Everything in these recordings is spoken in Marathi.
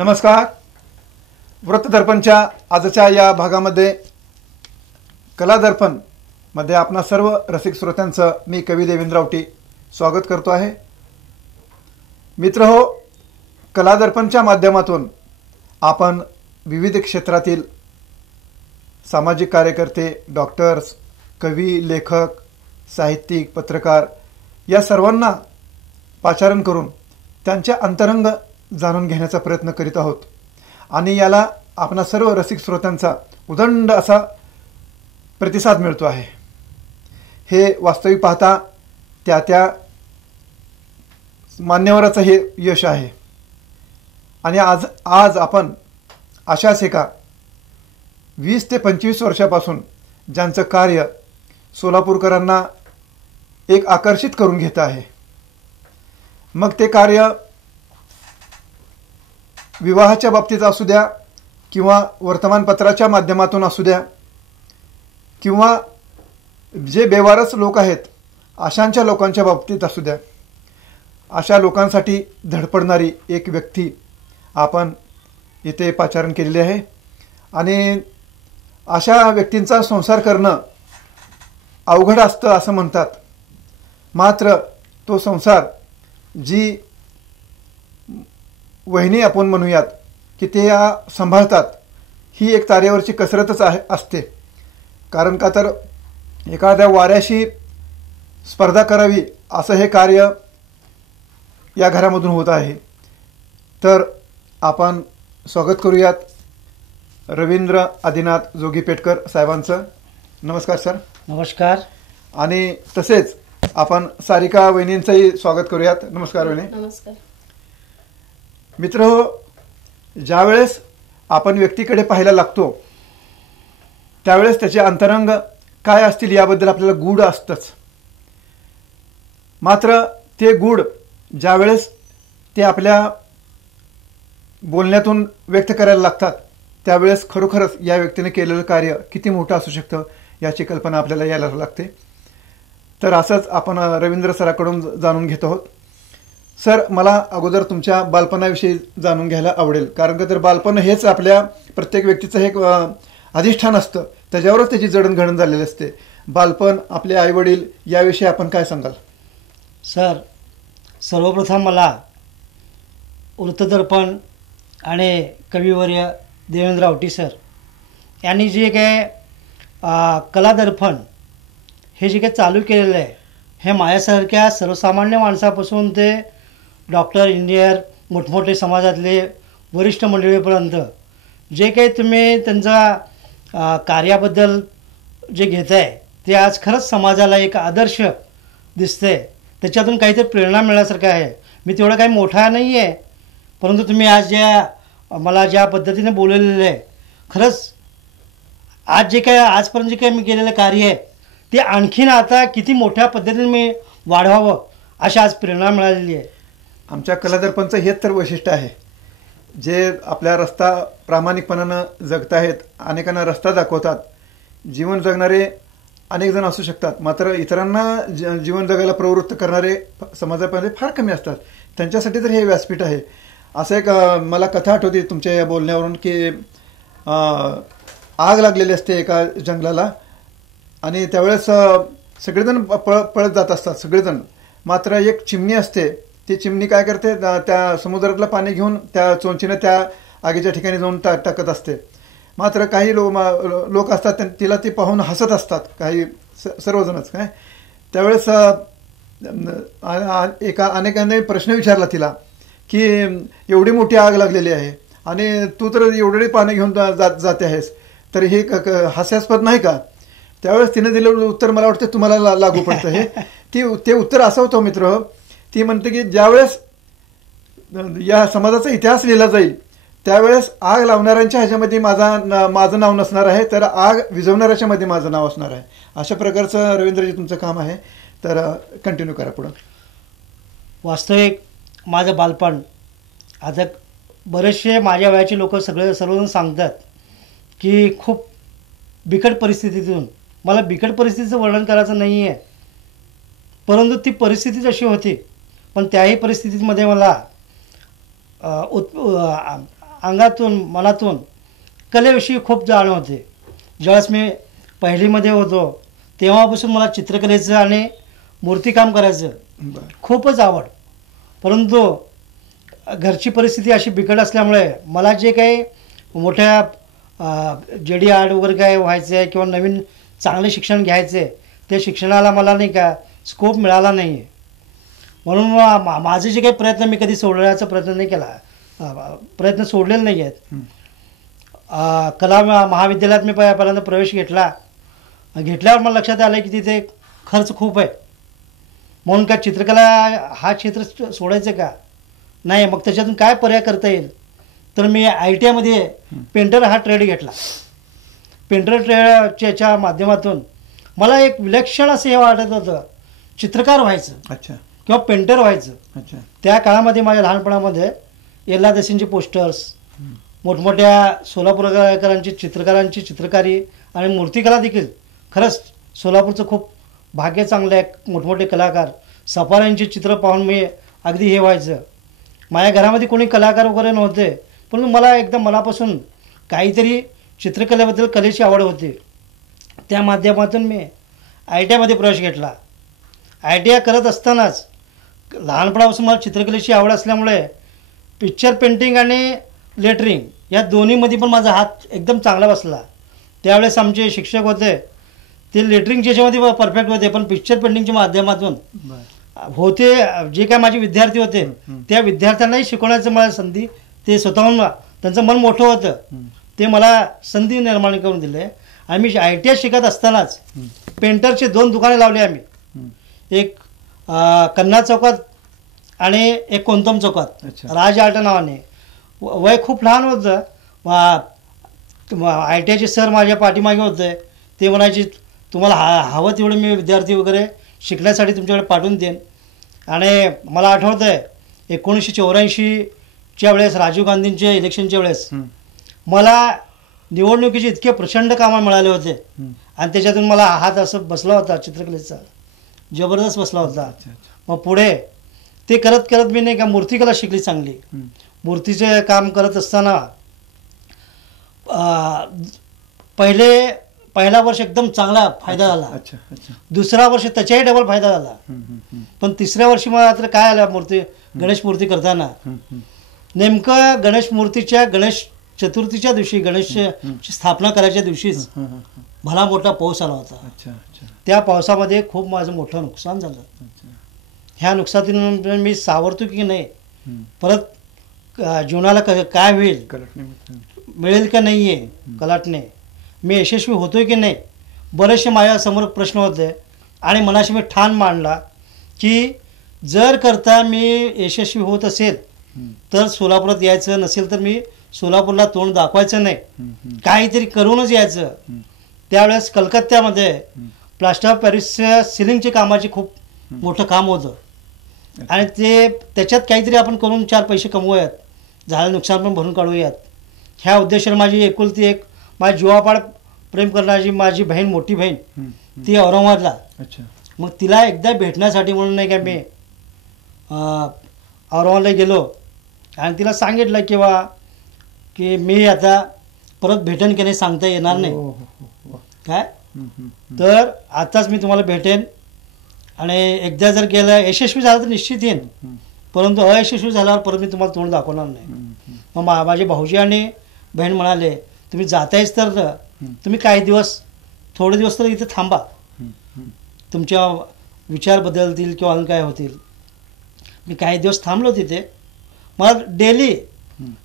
नमस्कार. वृत्तदर्पणच्या आजच्या या भागामध्ये कला दर्पण मध्ये आपणा सर्व रसिक श्रोत्यांचं मी कवी देवेंद्र आवटी स्वागत करतो आहे. मित्रहो, कला दर्पणच्या माध्यमातून आपण विविध क्षेत्रातील सामाजिक कार्यकर्ते, डॉक्टर्स, कवी, लेखक, साहित्यिक, पत्रकार या सर्वांना पाचारण करून त्यांच्या अंतरंग जाणून घेण्याचा प्रयत्न करीत आहोत आणि याला आपणा सर्व रसिक श्रोत्यांचा उदंड असा प्रतिसाद मिळतो आहे. हे वास्तविक पाहता त्या मान्यवराचं हे यश आहे. आणि आज आपण अशाच एका 20 ते 25 वर्षापासून ज्यांचं कार्य सोलापूरकरांना एक आकर्षित करून घेत आहे, मग ते कार्य विवाहाच्या बाबतीत असू द्या किंवा वर्तमानपत्राच्या माध्यमातून असू द्या किंवा जे बेवारस लोक आहेत अशांच्या लोकांच्या बाबतीत असू द्या, अशा लोकांसाठी धडपडणारी एक व्यक्ती आपण इथे पाचारण केलेली आहे. आणि अशा व्यक्तींचा संसार करणं अवघड असतं असं म्हणतात. मात्र तो संसार जी वहिनी आपण म्हणूयात की ते सांभाळतात, ही एक तारेवरची कसरतच असते. कारण का तर एखाद्या वाऱ्याशी स्पर्धा करावी असं हे कार्य या घरामधून होत आहे. तर आपण स्वागत करूयात रवींद्र आदिनाथ जोगीपेटकर साहेबांचं. नमस्कार सर. नमस्कार. आणि तसेच आपण सारिका वहिनींचंही स्वागत करूयात. नमस्कार वहिनी. नमस्कार. मित्रहो, ज्यावेळेस आपण व्यक्तीकडे पाहायला लागतो त्यावेळेस त्याचे अंतरंग काय असतील याबद्दल आपल्याला गूढ असतंच. मात्र ते गूढ ज्यावेळेस ते आपल्या बोलण्यातून व्यक्त करायला लागतात त्यावेळेस खरोखरच या व्यक्तीने केलेलं कार्य किती मोठं असू शकतं याची कल्पना आपल्याला यायला लागते. तर असंच आपण रवींद्र सराकडून जाणून घेत आहोत. सर, मला अगोदर तुमच्या बालपणाविषयी जाणून घ्यायला आवडेल. कारण का तर बालपण हेच आपल्या प्रत्येक व्यक्तीचं हे अधिष्ठान असतं, त्याच्यावरच त्याची जडणघडण झालेली असते. बालपण, आपले आईवडील याविषयी आपण काय सांगाल? सर, सर्वप्रथम मला वृत्तदर्पण आणि कविवर्य देवेंद्र आवटी सर यांनी जे काय कला दर्पण हे जे काही चालू केलेलं आहे, हे माझ्यासारख्या सर्वसामान्य माणसापासून ते डॉक्टर, इंजिनियर, मोठमोठे समाजातले वरिष्ठ मंडळीपर्यंत जे काही तुम्ही त्यांचा कार्याबद्दल जे घेत आहे ते आज खरंच समाजाला एक आदर्श दिसते. त्याच्यातून काहीतरी प्रेरणा मिळण्यासारखं आहे. मी तेवढा काही मोठा नाही आहे, परंतु तुम्ही आज मला ज्या पद्धतीने बोललेलं आहे, खरंच आज जे काय आजपर्यंत जे काही मी केलेलं कार्य आहे ते आणखीन आता किती मोठ्या पद्धतीने मी वाढवावं अशी आज प्रेरणा मिळालेली आहे. आमच्या कलादर्पणचं हेच तर वैशिष्ट्य आहे. जे आपल्या रस्ता प्रामाणिकपणानं जगत आहेत, अनेकांना रस्ता दाखवतात. जीवन जगणारे अनेक जण असू शकतात, मात्र इतरांना जीवन जगायला प्रवृत्त करणारे समाजामध्ये फार कमी असतात. त्यांच्यासाठी तर हे व्यासपीठ आहे. असं एक मला कथा आठवते तुमच्या या बोलण्यावरून की आग लागलेली असते एका जंगलाला आणि त्यावेळेस सगळेजण पळत जात असतात सगळेजण. मात्र एक चिमणी असते, ती चिमणी काय करते, त्या समुद्रातलं पाणी घेऊन त्या चोंचीने त्या आगीच्या ठिकाणी जाऊन टाकत असते. मात्र काही लोक असतात तिला ती पाहून हसत असतात, काही सर्वजणच. काय त्यावेळेस अनेकांनी प्रश्न विचारला तिला की एवढी मोठी आग लागलेली आहे आणि तू तर एवढे पाणी घेऊन जाते आहेस, तर हे हास्यास्पद नाही का? त्यावेळेस तिने दिलेलं उत्तर मला वाटतं तुम्हाला लागू पडतं. हे ते उत्तर असं होतं मित्र. ती म्हणते की ज्यावेळेस या समाजाचा इतिहास लिहिला जाईल त्यावेळेस आग लावणाऱ्यांच्या ह्याच्यामध्ये माझं नाव नसणार आहे, तर आग विझवणाऱ्याच्या मध्ये माझं नाव असणार आहे. अशा प्रकारचं रवींद्रजी तुमचं काम आहे. तर कंटिन्यू करा पुढं. वास्तविक माझं बालपण आता बरेचसे माझ्या वयाचे लोक सर्वजण सांगतात की खूप बिकट परिस्थितीतून, मला बिकट परिस्थितीचं वर्णन करायचं नाही आहे, परंतु ती परिस्थितीच अशी होती. पण त्याही परिस्थितीमध्ये मला अंगातून मनातून कलेविषयी खूप जाणीव होते. ज्यावेळेस मी पहिलीमध्ये होतो तेव्हापासून मला चित्रकलेचं आणि मूर्तिकाम करायचं बरं. खूपच आवड. परंतु घरची परिस्थिती अशी बिकट असल्यामुळे मला जे काही मोठ्या JD वगैरे काय व्हायचं आहे किंवा नवीन चांगले शिक्षण घ्यायचं आहे ते शिक्षणाला मला नाही का स्कोप मिळाला नाही आहे. म्हणून माझे जे काही प्रयत्न मी कधी सोडण्याचा प्रयत्न नाही केला, प्रयत्न सोडलेले नाही आहेत. कला महाविद्यालयात मी पहिल्यांदा प्रवेश घेतल्यावर मला लक्षात आलं की तिथे खर्च खूप आहे. म्हणून काय चित्रकला हा क्षेत्र सोडायचं का नाही, मग त्याच्यातून काय पर्याय करता येईल. तर मी ITI मध्ये पेंटर हा ट्रेड घेतला. पेंटर ट्रेडच्या माध्यमातून मला एक विलक्षण असं हे वाटत होतं, चित्रकार व्हायचं अच्छा किंवा पेंटर व्हायचं. अच्छा. त्या काळामध्ये माझ्या लहानपणामध्ये एल्ला देसाईंचे पोस्टर्स, मोठमोठ्या सोलापूरकरांची चित्रकारांची चित्रकारी आणि मूर्तिकला देखील. खरंच सोलापूरचं खूप भाग्य चांगलं आहे. मोठमोठे कलाकार सफाऱ्यांची चित्र पाहून मी अगदी हे व्हायचं. माझ्या घरामध्ये कोणी कलाकार वगैरे नव्हते, पण मला एकदम मनापासून काहीतरी चित्रकलेबद्दल कलेची आवड होती. त्या माध्यमातून मी ITI मध्ये प्रवेश घेतला. ITI करत असतानाच लहानपणापासून मला चित्रकलेची आवड असल्यामुळे पिक्चर पेंटिंग आणि लेटरिंग या दोन्हीमध्ये पण माझा हात एकदम चांगला बसला. त्यावेळेस आमचे शिक्षक होते ते लेटरिंगच्या याच्यामध्ये परफेक्ट होते, पण पिक्चर पेंटिंगच्या माध्यमातून होते. जे काय माझे विद्यार्थी होते त्या विद्यार्थ्यांनाही शिकवण्याचं मला संधी, ते स्वतःहून त्यांचं मन मोठं होतं, ते मला संधी निर्माण करून दिले. आणि मी ITI शिकत असतानाच पेंटरचे 2 दुकाने लावले आम्ही. एक कन्ना चौकात आणि एक कोणतम चौकात, राज आर्ट नावाने. वय खूप लहान होतं. ITIचे सर माझ्या पाठीमागे होते. ते म्हणायचे तुम्हाला हवं तेवढं मी विद्यार्थी वगैरे शिकण्यासाठी तुमच्याकडे पाठवून देईन. आणि मला आठवतं आहे 1984च्या वेळेस राजीव गांधींच्या इलेक्शनच्या वेळेस मला निवडणुकीचे इतके प्रचंड कामं मिळाले होते आणि त्याच्यातून मला हात असं बसला होता चित्रकलेचा, जबरदस्त बसला होता. मग पुढे ते करत करत मी नाही का मूर्तिकला शिकली चांगली. मूर्तीचे काम करत असताना पहिला वर्ष एकदम चांगला फायदा झाला. दुसरा वर्ष त्याच्याही डबल फायदा झाला. पण तिसऱ्या वर्षी मला तर काय आलं, गणेश मूर्ती करताना नेमकं गणेश चतुर्थीच्या दिवशी, गणेशची स्थापना करायच्या दिवशीच भला मोठा पाऊस आला होता. त्या पावसामध्ये खूप माझं मोठं नुकसान झालं. ह्या नुकसानीतून मी सावरतो की नाही, परत जीवनाला काय होईल, मिळेल का नाही आहे कलाटणे, मी यशस्वी होतोय की नाही, बरेचसे माझ्यासमोर प्रश्न होते. आणि मनाशी मी ठाण मांडला की जर करता मी यशस्वी होत असेल तर सोलापुरात यायचं, नसेल तर मी सोलापूरला तोंड दाखवायचं नाही, काहीतरी करूनच यायचं. त्यावेळेस कलकत्त्यामध्ये प्लास्टर ऑफ पॅरिसच्या सिलिंगच्या कामाचे खूप मोठं काम होतं आणि त्याच्यात काहीतरी आपण करून 4 पैसे कमवूयात, झालं नुकसान पण भरून काढूयात. ह्या उद्देशाने माझी एकुलती एक माझी जीवापाड प्रेम करणारी माझी बहीण, मोठी बहीण, ती औरंगाबादला. मग तिला एकदा भेटण्यासाठी म्हणून नाही का मी औरंगाबादला गेलो आणि तिला सांगितलं की मी आता परत भेटेन की नाही सांगता येणार नाही काय, तर आताच मी तुम्हाला भेटेन आणि एकदा जर गेलं यशस्वी झालं तर निश्चित येईन, परंतु अयशस्वी झाल्यावर परत मी तुम्हाला तोंड दाखवणार नाही. मग माझे भाऊजी आणि बहीण म्हणाले तुम्ही जातायच तर तुम्ही काही दिवस, थोडे दिवस तर इथे थांबा, तुमच्या विचार बदलतील किंवा अजून काय होतील. मी काही दिवस थांबलो तिथे. मला डेली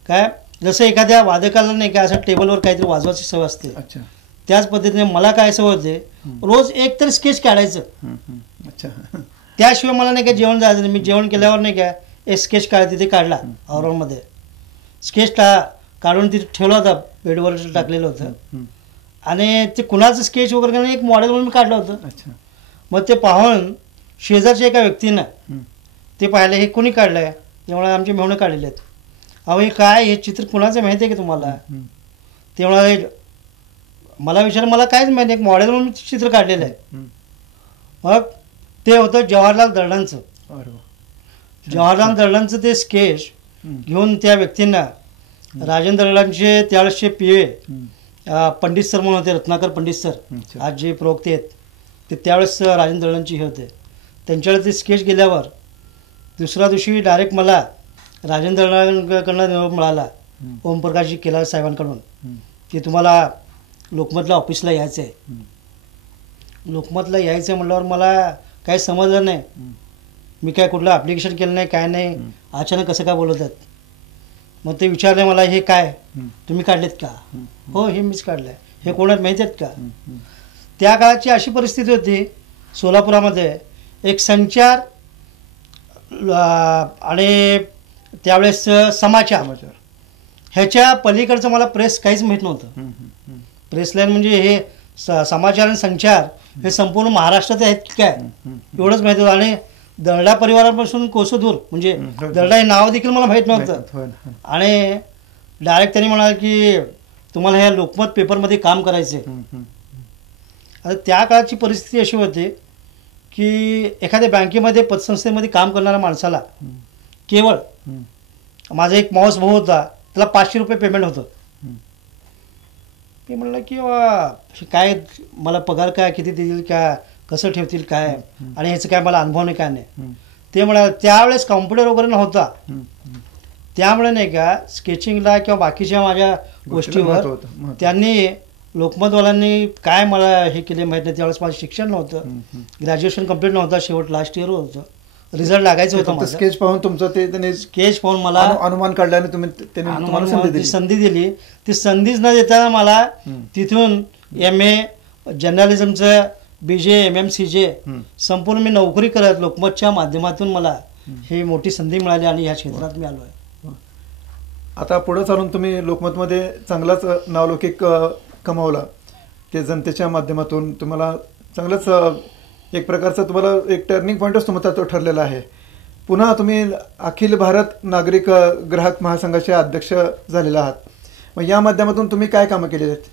काय जसं एखाद्या वादकाला नाही काय असं टेबलवर काहीतरी वाजवायची सवय असते, त्याच पद्धतीने मला काय सवय होते, रोज एक तरी स्केच काढायचं. त्याशिवाय मला नाही काय जेवण जायचं नाही. मी जेवण केल्यावर नाही काय एक स्केच तिथे काढला औरंगाबादमध्ये. स्केच काढून तिथे ठेवला होता, बेडवर टाकलेलं होतं आणि ते कुणाचं स्केच वगैरे एक मॉडेल म्हणून मी काढलं होतं. मग ते पाहून शेजारच्या एका व्यक्तीनं ते पाहिलं हे कोणी काढलं आहे, त्यामुळे आमचे मेहुणे काढलेले आहेत. अहो हे काय, हे चित्र कुणाचं माहिती आहे की तुम्हाला. ते म्हणाले, मला विचार मला कायच माहिती, एक मॉडेल म्हणून चित्र काढलेलं आहे. मग ते होतं जवाहरलाल दर्डांचं. जवाहरलाल दर्डांचं ते स्केच घेऊन त्या व्यक्तींना राजेंद्र दळांचे त्यावेळेसचे PA पंडित सर म्हणून होते, रत्नाकर पंडित सर आज जे प्रवक्ते आहेत ते त्यावेळेस राजेंद्र दळांचे हे होते. त्यांच्याकडे ते स्केच गेल्यावर दुसऱ्या दिवशी डायरेक्ट मला राजेंद्र दळांकडनं निरोप मिळाला ओमप्रकाशजी केलार साहेबांकडून की तुम्हाला लोकमतला ऑफिसला यायचं आहे. लोकमतला यायचं आहे म्हटल्यावर मला काही समजलं नाही. मी काय कुठलं ॲप्लिकेशन केलं नाही, काय नाही, अचानक कसं काय बोलवतात. मग ते विचारले मला, हे काय तुम्ही काढलेत का? हो, हे मीच काढलं आहे. हे कोणाला माहिती आहेत का? त्या काळाची अशी परिस्थिती होती सोलापुरामध्ये, एक संचार आणि त्यावेळेस समाचार ह्याच्या पलीकडचं मला प्रेस काहीच माहीत नव्हतं. प्रेस लाईन म्हणजे हे समाचार आणि संचार हे संपूर्ण महाराष्ट्रात आहेत काय एवढंच माहिती होतं. आणि दर्डा परिवारापासून कोसदूर म्हणजे दर्डा हे नाव देखील मला माहीत नव्हतं. आणि डायरेक्ट त्यांनी म्हणाले की तुम्हाला ह्या लोकमत पेपरमध्ये काम करायचं आहे. आता त्या काळाची परिस्थिती अशी होती की एखाद्या बँकेमध्ये पतसंस्थेमध्ये काम करणाऱ्या माणसाला केवळ माझा एक मावस भाऊ होता, त्याला 500 रुपये पेमेंट होतं. मी म्हणलं की काय मला पगार काय किती देतील, काय कसं ठेवतील काय, आणि ह्याचं काय मला अनुभव नाही काय नाही. ते म्हणाले त्यावेळेस कॉम्प्युटर वगैरे नव्हता, त्यामुळे नाही का स्केचिंगला किंवा बाकीच्या माझ्या गोष्टीवर त्यांनी लोकमतवाल्यांनी काय मला हे केले माहीत नाही. त्यावेळेस माझं शिक्षण नव्हतं, ग्रॅज्युएशन कंप्लीट नव्हतं, शेवट लास्ट इयर होतं, रिझल्ट लागायचं होतं. स्केच पाहून तुमचं ते त्यांनी स्केच पाहून मला अनुमान काढल्याने तुम्ही संधी दिली. ती संधीच न देताना मला तिथून MA जर्नलिझमचं BJ MMCJ संपूर्ण मी नोकरी करत लोकमतच्या माध्यमातून मला ही मोठी संधी मिळाली आणि ह्या क्षेत्रात मी आलो आहे. आता पुढे चालून तुम्ही लोकमतमध्ये चांगलाच नावलौकिक कमावला. ते जनतेच्या माध्यमातून तुम्हाला चांगलंच एक प्रकारचं तुम्हाला एक टर्निंग पॉईंटच तुमचा तो ठरलेला आहे. पुन्हा तुम्ही अखिल भारत नागरिक ग्राहक महासंघाचे अध्यक्ष झालेला आहात. मग या माध्यमातून तुम्ही काय कामं केलेली आहेत?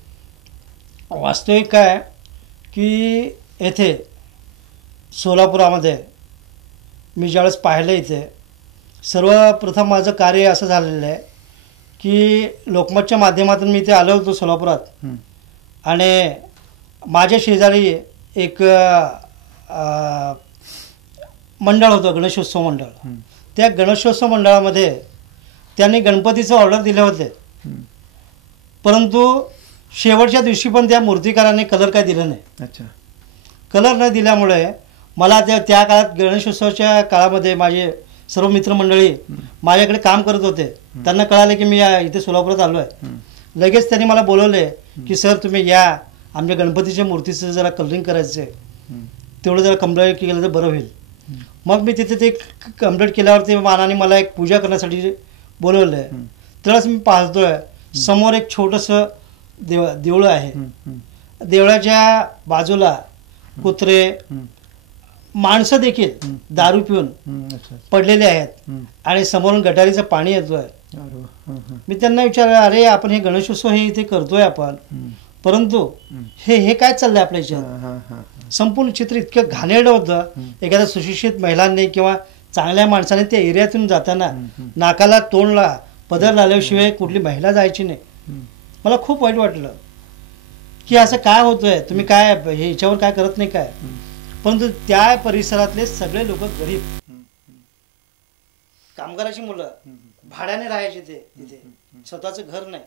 वास्तविक काय की येथे सोलापुरामध्ये मी ज्यावेळेस पाहिलं, इथे सर्वप्रथम माझं कार्य असं झालेलं आहे की लोकमतच्या माध्यमातून मी इथे आलो होतो सोलापुरात. आणि माझ्या शेजारी एक मंडळ होतं, गणेशोत्सव मंडळ. त्या गणेशोत्सव मंडळामध्ये त्यांनी गणपतीचं ऑर्डर दिले होते, परंतु शेवटच्या दिवशी पण त्या मूर्तिकाराने कलर काय दिलं नाही. अच्छा. कलर न दिल्यामुळे मला त्या काळात गणेशोत्सवाच्या काळामध्ये माझे सर्व मित्रमंडळी माझ्याकडे काम करत होते. त्यांना कळाले की मी इथे सोलापुरात आलो आहे. लगेच त्यांनी मला बोलवले की सर तुम्ही या, आमच्या गणपतीच्या मूर्तीचं जरा कलरिंग करायचं आहे, तेवढं जरा कंप्लीट केलं तर बरं होईल. मग मी तिथे ते कंप्लीट केल्यावरती मानाने मला एक पूजा करण्यासाठी बोलवलं आहे. त्यावेळेस मी पाहतोय समोर एक छोटंसं देऊळ आहे. देवळाच्या बाजूला कुत्रे, माणसं देखील दारू पिऊन पडलेले आहेत आणि समोरून गटारीचं पाणी येतोय. मी त्यांना विचारलं, अरे आपण हे गणेशोत्सव हे इथे करतोय आपण, परंतु हे काय चाललंय आपल्या इथे? संपूर्ण चित्र इतकं घाणेरडं होतं. एखाद्या सुशिक्षित महिलांनी किंवा चांगल्या माणसाने त्या एरियातून जाताना नाकाला तोंडला पदर लावल्याशिवाय कुठली महिला जायची नाही. मला खूप वाईट वाटलं की असं काय होतंय, तुम्ही काय हे याच्यावर काय करत नाही काय. परंतु त्या परिसरातले सगळे लोक गरीब, कामगाराची मुलं भाड्याने राहायचे, तिथे स्वतःचं घर नाही.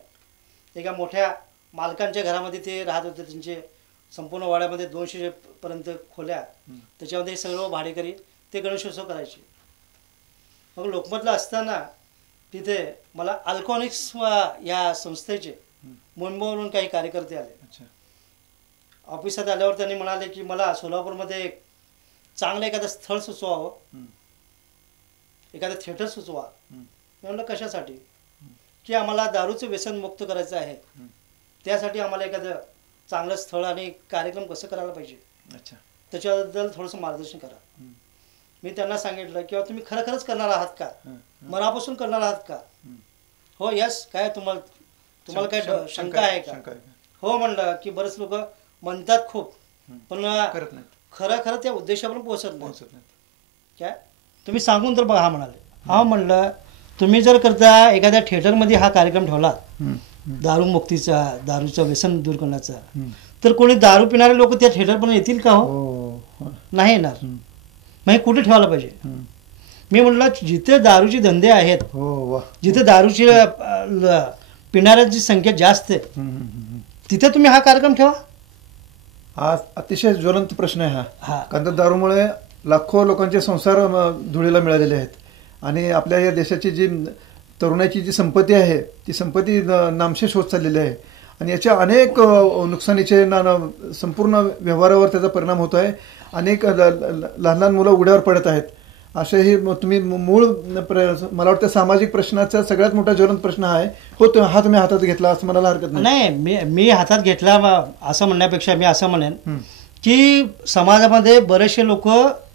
एका मोठ्या मालकांच्या घरामध्ये ते राहत होते. त्यांचे संपूर्ण वाड्यामध्ये 200 पर्यंत खोल्या, त्याच्यामध्ये सर्व भाडेकरी ते गणेशोत्सव करायचे. मग लोकमतला असताना तिथे मला अल्कॉनिक्स या संस्थेचे मुंबईवरून काही कार्यकर्ते आले. ऑफिसात आल्यावर त्यांनी म्हणाले की मला सोलापूरमध्ये एक चांगलं एखादं स्थळ सुचवावं, एखादं थिएटर सुचवा. मी म्हणलं कशासाठी? की आम्हाला दारूचं व्यसन मुक्त करायचं आहे, त्यासाठी आम्हाला एखादं चांगलं स्थळ आणि कार्यक्रम कसं करायला पाहिजे, त्याच्याबद्दल थोडंसं मार्गदर्शन करा. मी त्यांना सांगितलं किंवा तुम्ही खरंच करणार आहात का, मनापासून करणार आहात का? हो, यस. काय तुम्हाला काय शंका आहे का? हो म्हणलं. की बरेच लोक म्हणतात खूप, पण खरं त्या उद्देशावर पोहोचत नाही. काय तुम्ही सांगून तर बघा म्हणाले. हा म्हणलं तुम्ही जर करता एखाद्या थिएटरमध्ये हा कार्यक्रम ठेवला हं, दारूमुक्तीचा, दारूचं व्यसन दूर करण्याचा, हं. तर कोणी दारू पिणारे लोक त्या थिएटरपर्यंत येतील का? हो, हो, हो. नाही येणार. मग हे कुठे ठेवायला पाहिजे? हं. मी म्हटलं जिथे दारूचे धंदे आहेत, हो वा. जिथे दारूची पिणाऱ्यांची संख्या जास्त आहे, हं, हं, हं. तिथे तुम्ही हा कार्यक्रम ठेवा. हा अतिशय ज्वलंत प्रश्न आहे हा. कारण तर दारूमुळे लाखो लोकांचे संसार धुळीला मिळालेले आहेत आणि आपल्या या देशाची जी तरुणाची जी संपत्ती आहे ती संपत्ती नामशेष होत चाललेली आहे आणि याच्या अनेक नुकसानीचे संपूर्ण व्यवहारावर त्याचा परिणाम होतो आहे. अनेक लहान लहान मुलं उघड्यावर पडत आहेत. असेही तुम्ही मूळ मला वाटतं सामाजिक प्रश्नाचा सगळ्यात मोठा ज्वलंत प्रश्न आहे. हो, हा तुम्ही हातात घेतला असं म्हणायला हरकत नाही. नाही, मी हातात घेतला असं म्हणण्यापेक्षा मी असं म्हणेन की समाजामध्ये बरेचसे लोक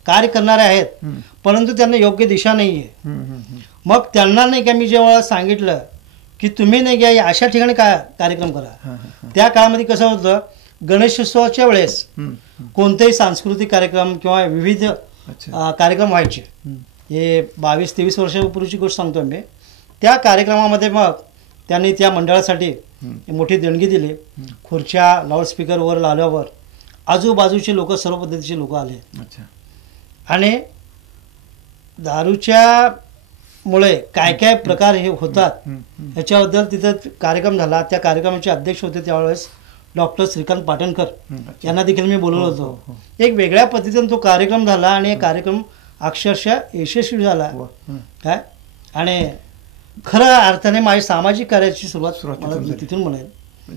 कार्य करणारे आहेत, परंतु त्यांना योग्य दिशा नाही आहे. मग त्यांना नाही का मी जेव्हा सांगितलं की तुम्ही नाही का अशा ठिकाणी कार्यक्रम करा. त्या काळामध्ये कसं होतं, गणेशोत्सवाच्या वेळेस कोणतेही सांस्कृतिक कार्यक्रम किंवा विविध कार्यक्रम व्हायचे. हे 22-23 वर्षापूर्वीची गोष्ट सांगतो मी. त्या कार्यक्रमामध्ये मग त्यांनी त्या मंडळासाठी मोठी देणगी दिली. खुर्च्या, लाऊडस्पीकरवर लावल्यावर आजूबाजूचे लोक, सर्व पद्धतीचे लोक आले. आणि दारूच्या मुळे काय काय प्रकार हे होतात ह्याच्याबद्दल तिथं कार्यक्रम झाला. त्या कार्यक्रमाचे अध्यक्ष होते त्यावेळेस डॉक्टर श्रीकांत पाटणकर, यांना देखील मी बोलवलं होतं. एक वेगळ्या पद्धतीने तो कार्यक्रम झाला आणि कार्यक्रम अक्षरशः यशस्वी झाला काय. आणि खऱ्या अर्थाने माझी सामाजिक कार्याची सुरुवात तिथून म्हणेल.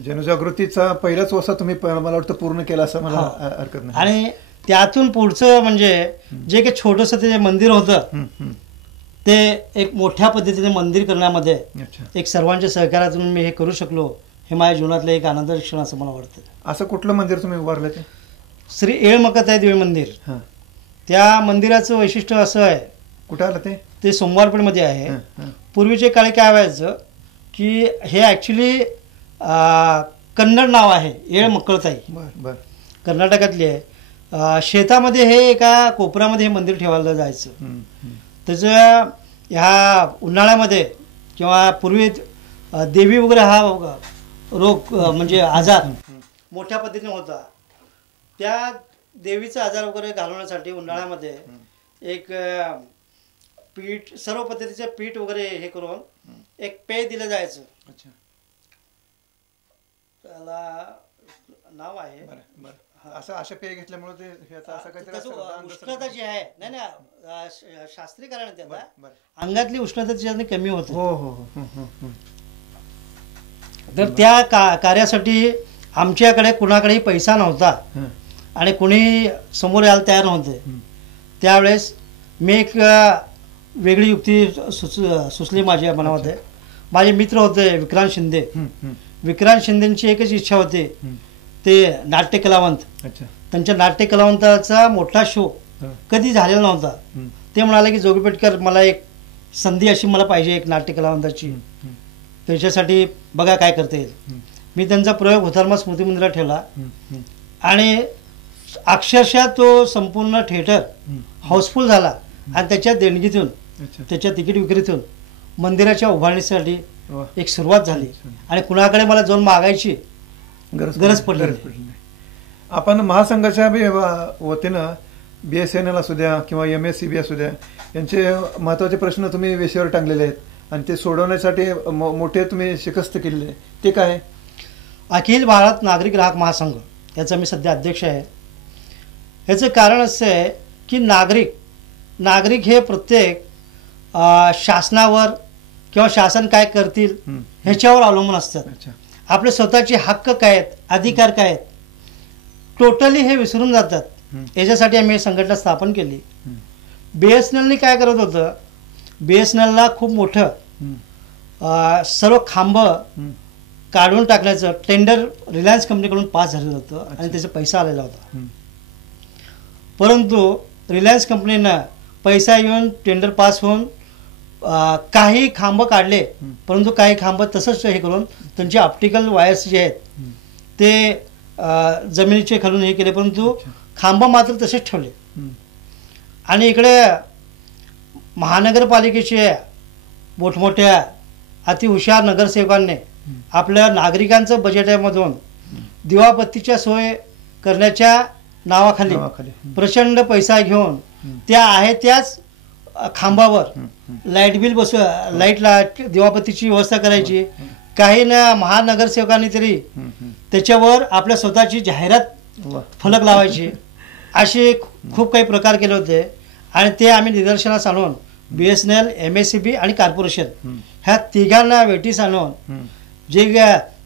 जनजागृतीचा पहिलाच वसा तुम्ही मला वाटतं पूर्ण केला असं मला हरकत नाही. आणि त्यातून पुढचं म्हणजे जे काही छोटंसं ते मंदिर होतं ते एक मोठ्या पद्धतीने मंदिर करण्यामध्ये एक सर्वांच्या सहकार्यातून मी हे करू शकलो, हे माझ्या जीवनातलं एक आनंदाचं क्षण असं मला वाटतं. असं कुठलं मंदिर तुम्ही उभारलं ते? श्री येळमकताई देवी मंदिर. त्या मंदिराचं वैशिष्ट्य असं आहे. कुठं आलं ते? ते सोमवारपेठमध्ये आहे. पूर्वीच्या काळी काय व्हायचं की हे ॲक्च्युली कन्नड नाव आहे, येळमकळताई, कर्नाटकातली आहे. शेतामध्ये हे एका कोपऱ्यामध्ये हे मंदिर ठेवायला जायचं. त्याचं ह्या उन्हाळ्यामध्ये किंवा पूर्वी देवी वगैरे हा रोग म्हणजे आजार मोठ्या पद्धतीने होता. त्या देवीचा आजार वगैरे घालवण्यासाठी उन्हाळ्यामध्ये एक पीठ, सर्व पद्धतीचं पीठ वगैरे हे करून एक पेय दिलं जायचं. त्याला नाव आहे. असं पेय घेतल्यामुळे उष्णता जी आहे नाही ना शास्त्रीय कारण त्याला अंगातली उष्णता त्याच्याने कमी होते. तर त्या कार्यासाठी आमच्याकडे कुणाकडेही पैसा नव्हता आणि कुणी समोर यायला तयार नव्हते. त्यावेळेस मी एक वेगळी युक्ती सुचली माझ्या मनामध्ये. माझे मित्र होते विक्रांत शिंदे. विक्रांत शिंदेची एकच इच्छा होती, ते नाट्य कलावंत. त्यांच्या नाट्य कलावंताचा मोठा शो कधी झालेला नव्हता. ते म्हणाले की जोगीपेठकर, मला एक संधी अशी मला पाहिजे एक नाट्य कलावंताची, त्याच्यासाठी बघा काय करता येईल. मी त्यांचा प्रयोग हुतात्मा स्मृती मंदिरात ठेवला आणि अक्षरशः तो संपूर्ण थिएटर हाऊसफुल झाला. आणि त्याच्या देणगीतून, त्याच्या तिकीट विक्रीतून मंदिराच्या उभारणीसाठी एक सुरुवात झाली. आणि कुणाकडे मला जाऊन मागायची गरज पडली. आपण महासंघाच्या वतीनं BSNL असू द्या किंवा MSCB असू द्या, यांचे महत्त्वाचे प्रश्न तुम्ही वेशीवर टांगलेले आहेत आणि ते सोडवण्यासाठी मोठे तुम्ही शिकस्त केलेले, ते काय? अखिल भारत नागरिक ग्राहक महासंघ याचा मी सध्या अध्यक्ष आहे. याचं कारण असं आहे की नागरिक हे प्रत्येक शासनावर किंवा शासन काय करतील ह्याच्यावर अवलंबून असतात. आपले स्वतःचे हक्क काय आहेत, अधिकार काय आहेत, टोटली हे विसरून जातात. याच्यासाठी आम्ही संघटना स्थापन केली. BSNLने काय करत होतं, BSNLला खूप मोठं सर्व खांब काढून टाकण्याचं टेंडर रिलायन्स कंपनीकडून पास झालेलं होतं आणि त्याचा पैसा आलेला होता. परंतु रिलायन्स कंपनीनं पैसा येऊन टेंडर पास होऊन काही खांब काढले, परंतु काही खांब तसंच हे करून त्यांचे ऑप्टिकल वायर्स जे आहेत ते जमिनीचे खालून हे केले, परंतु खांब मात्र तसेच ठेवले. आणि इकडे महानगरपालिकेचे मोठमोठ्या अतिहुशार नगरसेवकांनी आपल्या नागरिकांचं बजेटमधून दिवाबत्तीच्या सोय करण्याच्या नावाखाली प्रचंड पैसा घेऊन त्या आहे त्याच खांबावर लाईट बिल लाईटला दिवाबत्तीची व्यवस्था करायची. काही ना महानगरसेवकांनी तरी त्याच्यावर आपल्या स्वतःची जाहिरात फलक लावायची. असे खूप काही प्रकार केले होते आणि ते आम्ही निदर्शनास आणून BSNL, MSCB आणि कॉर्पोरेशन ह्या तिघांना वेटीस आणून जे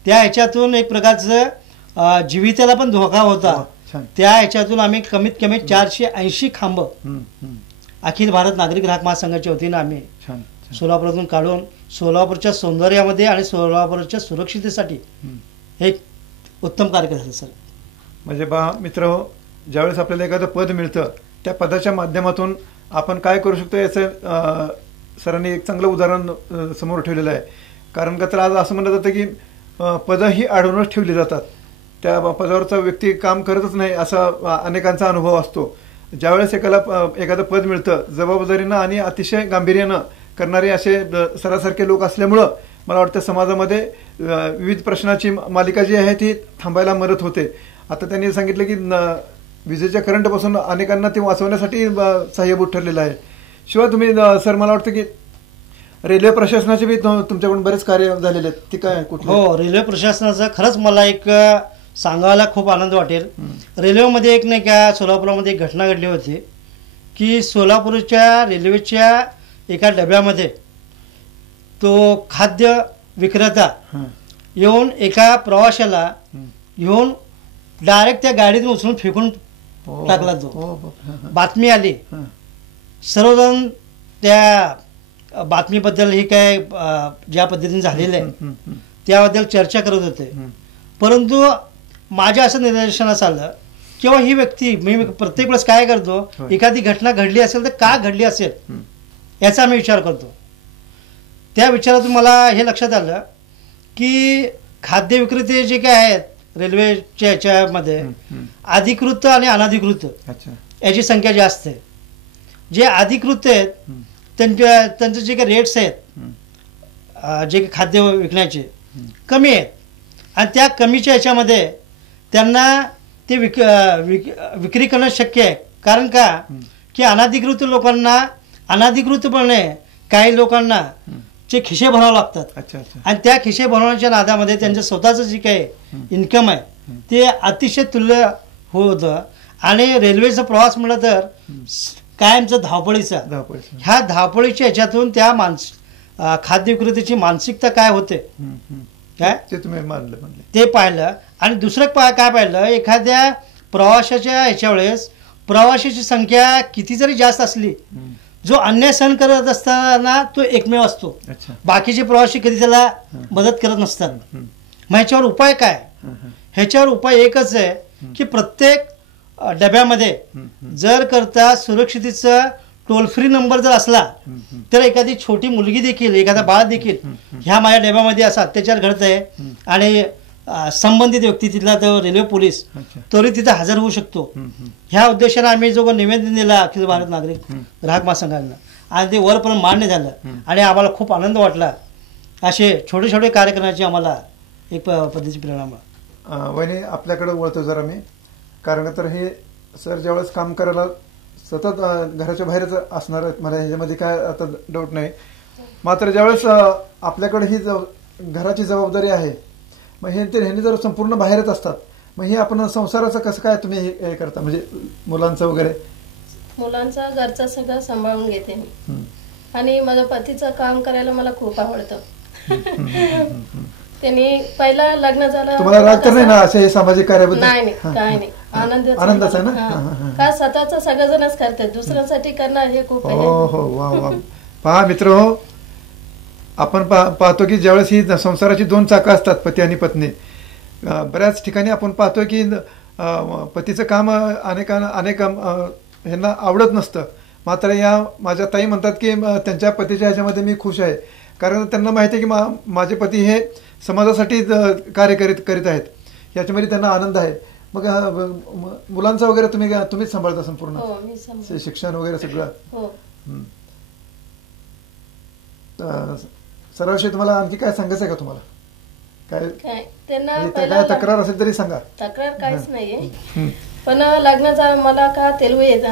त्या ह्याच्यातून एक प्रकारचं जीविताला पण धोका होता त्या ह्याच्यातून आम्ही कमीत कमी 480 खांब अखिल भारत नागरिक ग्राहक महासंघाच्या वतीनं आम्ही सोलापुरातून काढून सोलापूरच्या सौंदर्यामध्ये आणि सोलापूरच्या सुरक्षितेसाठी एक उत्तम कार्य केलं सर. म्हणजे बा मित्र, ज्यावेळेस आपल्याला एखादं पद मिळतं त्या पदाच्या माध्यमातून आपण काय करू शकतो याचं सरांनी एक चांगलं उदाहरण समोर ठेवलेलं आहे. कारण का तर आज असं म्हणलं जातं की पदं ही अडवूनच ठेवली जातात, त्या पदावरचा व्यक्ती काम करतच नाही असा अनेकांचा अनुभव असतो. ज्यावेळेस एखादं पद मिळतं जबाबदारीनं आणि अतिशय गांभीर्यानं करणारे असे सरासारखे लोक असल्यामुळं मला वाटतं समाजामध्ये विविध प्रश्नाची मालिका जी आहे ती थांबायला मदत होते. आता त्यांनी सांगितलं की विजेच्या करंटपासून अनेकांना ते वाचवण्यासाठी सहाय्यभूत ठरलेलं आहे. शिवाय तुम्ही सर मला वाटतं की रेल्वे प्रशासनाचे बी तुमच्याकडून बरेच कार्य झालेले आहेत, ते काय कुठलं? हो, रेल्वे प्रशासनाचं खरंच मला एक सांगायला खूप आनंद वाटेल. रेल्वेमध्ये एक नाही का सोलापुरामध्ये एक घटना घडली होती की सोलापूरच्या रेल्वेच्या एका डब्यामध्ये तो खाद्य विक्रेता येऊन एका प्रवाशाला येऊन डायरेक्ट त्या गाडीतून उचलून फेकून टाकला. तो बातमी आली, सर्वजण त्या बातमीबद्दल ही काय ज्या पद्धतीने झालेलं आहे त्याबद्दल चर्चा करत होते. परंतु माझ्या असं निदर्शनास आलं किंवा ही व्यक्ती मी प्रत्येक वेळेस काय करतो, एखादी घटना घडली असेल तर का घडली असेल याचा मी विचार करतो. त्या विचारातून मला हे लक्षात आलं की खाद्य विक्रेते जे काय आहेत रेल्वेच्या याच्यामध्ये अधिकृत आणि अनधिकृत याची संख्या जास्त आहे. जे अधिकृत आहेत त्यांचे जे काही रेट्स आहेत जे खाद्य विकण्याचे कमी आहेत आणि त्या कमीच्या याच्यामध्ये त्यांना ते विक्री करणं शक्य आहे. कारण का की अनधिकृत लोकांना अनधिकृतपणे काही लोकांना जे खिशे भरावे लागतात आणि त्या खिशे भरवण्याच्या नादामध्ये त्यांचं स्वतःचं जे काही इन्कम आहे ते अतिशय तुल्य होतं. आणि रेल्वेचा प्रवास म्हटलं तर कायमचं धावपळीचा, ह्या धावपळीच्या ह्याच्यातून त्या खाद्य विक्रेत्याची मानसिकता काय होते काय ते तुम्ही ते पाहिलं. आणि दुसरं काय पाहिलं, एखाद्या प्रवाशाच्या ह्याच्या वेळेस प्रवाशाची संख्या किती जरी जास्त असली, जो अन्याय सहन करत असताना तो एकमेव असतो, बाकीचे प्रवासी कधी त्याला मदत करत नसतात. मग ह्याच्यावर उपाय काय? ह्याच्यावर उपाय एकच आहे की प्रत्येक डब्यामध्ये जर करता सुरक्षितेचा टोल फ्री नंबर जर असला तर एखादी छोटी मुलगी देखील एखादा बाळ देखील ह्या माझ्या डब्यामध्ये असा अत्याचार घडत आहे आणि संबंधित व्यक्ती तिथला तो रेल्वे पोलीस तरी तिथे हजर होऊ शकतो. ह्या उद्देशाने आम्ही जो निवेदन दिला अखिल भारत नागरिक ग्राहक महासंघानं आणि ते वरपर्यंत मान्य झालं आणि आम्हाला खूप आनंद वाटला. असे छोटे छोटे कार्य करण्याची आम्हाला एक पद्धतीची प्रेरणा. वहिनी आपल्याकडे वळतो जरा मी, कारण तर हे सर ज्यावेळेस काम करायला सतत घराच्या बाहेरच असणार आहेत, मला ह्याच्यामध्ये काय आता डाऊट नाही. मात्र ज्यावेळेस आपल्याकडे ही घराची जबाबदारी आहे, मग ह्यांनी जर संपूर्ण बाहेरच असतात, मग हे आपण संसाराचं कसं काय तुम्ही हे करता, म्हणजे मुलांचं वगैरे? मुलांचं घरचं सगळं सांभाळून घेते मी आणि माझ्या पतीचं काम करायला मला खूप आवडतं. त्यांनी पहिला लग्न झालं. तुम्हाला राग तर नाही ना असे सामाजिक कार्याबद्दल? नाही काय नाही, आनंदच आहे ना. का स्वतःच सगळेजणच करतात, दुसऱ्यांसाठी करणं हे खूप. हो वा वा. पहा मित्र, आपण पाहतो की ज्यावेळेस ही संसाराची दोन चाकं असतात, पती आणि पत्नी, बऱ्याच ठिकाणी आपण पाहतो की पतीचं काम अनेक ह्यांना आवडत नसतं. मात्र या माझ्या ताई म्हणतात की त्यांच्या पतीच्या ह्याच्यामध्ये मी खुश आहे, कारण त्यांना माहिती आहे की माझे पती हे समाजासाठी कार्य करीत आहेत, याच्यामध्ये त्यांना आनंद आहे. मग मुलांचं वगैरे तुम्हीच सांभाळता हो, संपूर्ण शिक्षण वगैरे सगळं? सरांशी तुम्हाला आणखी काय सांगायचं आहे का तुम्हाला? काय काय त्यांना म्हणजे पहिला काय तक्रार असेल तरी सांगा. तक्रार काहीच नाहीये, पण लग्नाचा मला का तेलुगू येत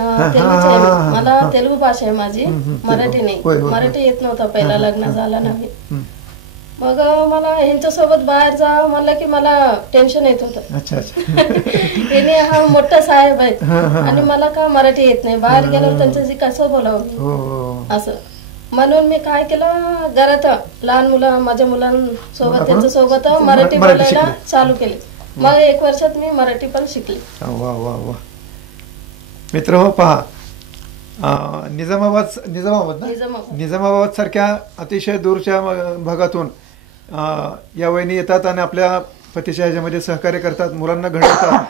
मला तेलुगू भाषा आहे माझी, मराठी नाही. मराठी येत नव्हतं पहिला, लग्न झालं नाही. मग मला ह्यांच्यासोबत बाहेर जा म्हणलं की मला टेन्शन येत होतं. त्याने हा मोठा साहेब आहेत आणि मला का मराठी येत नाही, बाहेर गेल्यावर त्यांच्याशी कसं बोलावं असं. म्हणून मी काय केलं, घरात लहान मुलं माझ्या मुलांसोबत त्यांच्यासोबत मराठी बोलायला चालू केले. मग 1 वर्षात मी मराठी पण शिकले. वा वा वा. मित्र हो, पहा, निजामाबाद सारख्या अतिशय दूरच्या भागातून या वहिनी येतात आणि आपल्या पतीच्या ह्याच्यामध्ये सहकार्य करतात, मुलांना घडवतात.